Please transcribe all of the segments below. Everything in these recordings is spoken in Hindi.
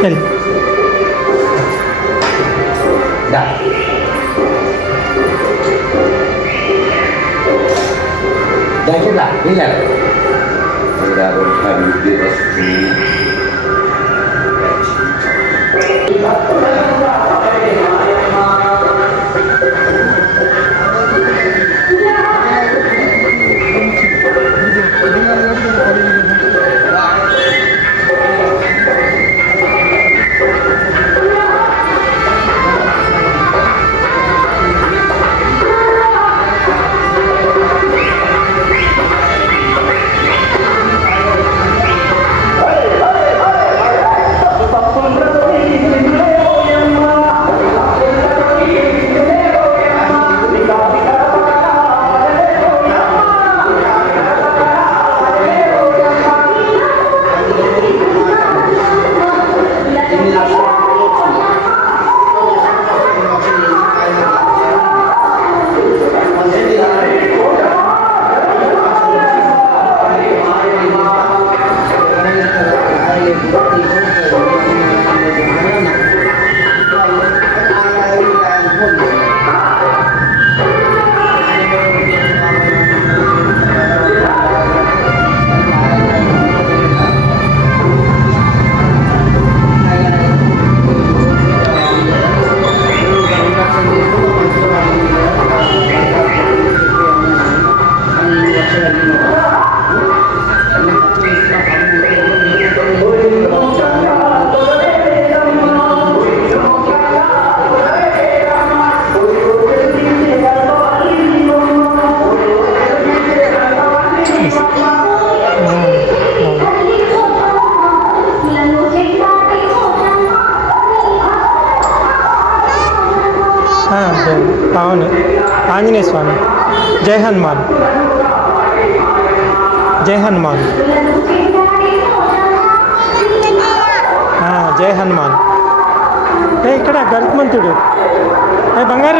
ได้ได้ได้แค่หลักนี่แหละเวลาบนแผ่นดินเอสที आंजने स्वामी। जय हनुमान। जय हनुमान। हाँ जय हनुमान। इकड़ गरुत्मंतुड़ बंगार।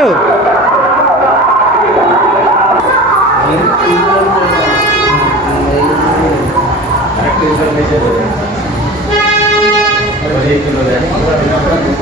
Thank.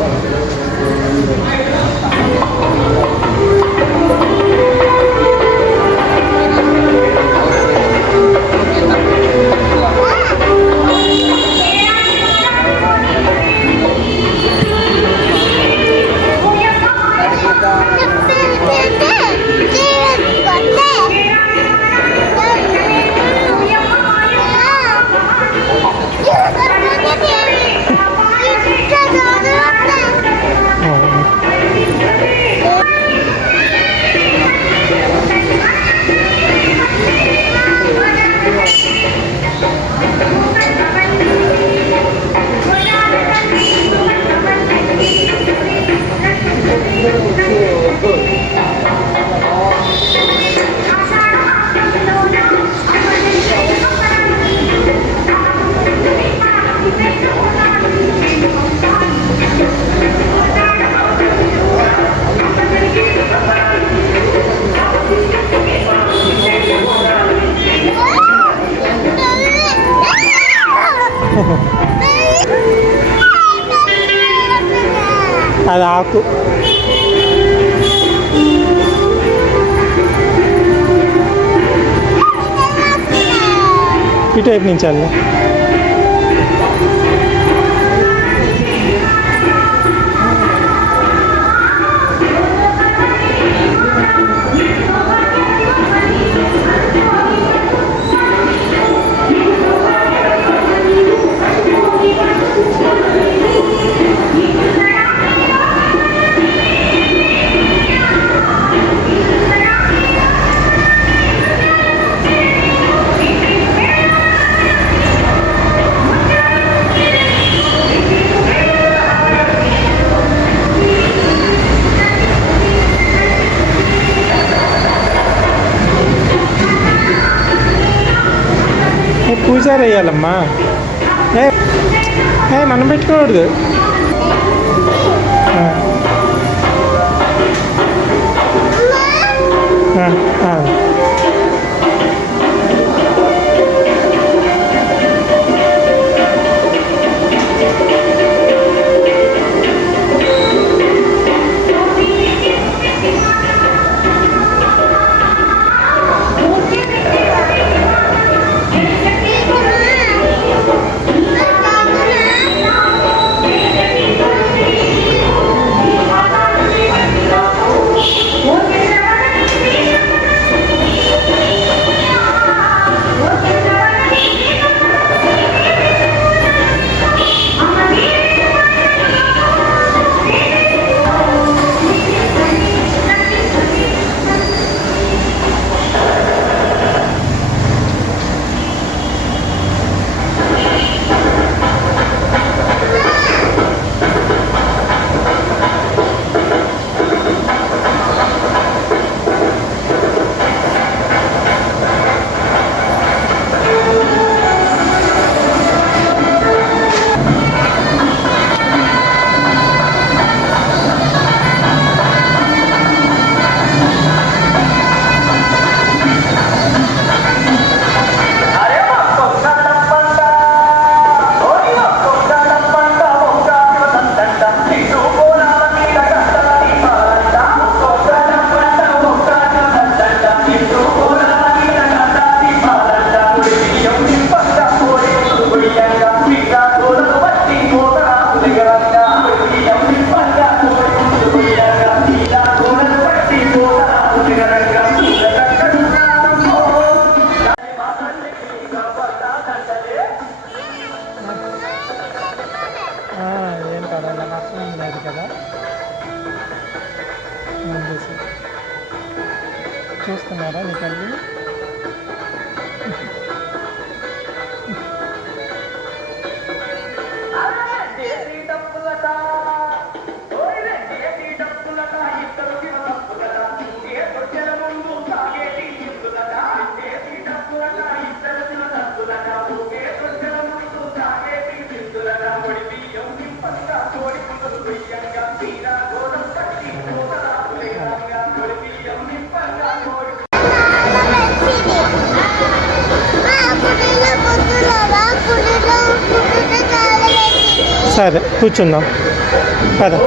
ఇటువైపు నుంచి వెళ్ళి వేయాలమ్మా ఏ ఏ మనం పెట్టుకోకూడదు 好的，你等。కూర్చుందాం. కదా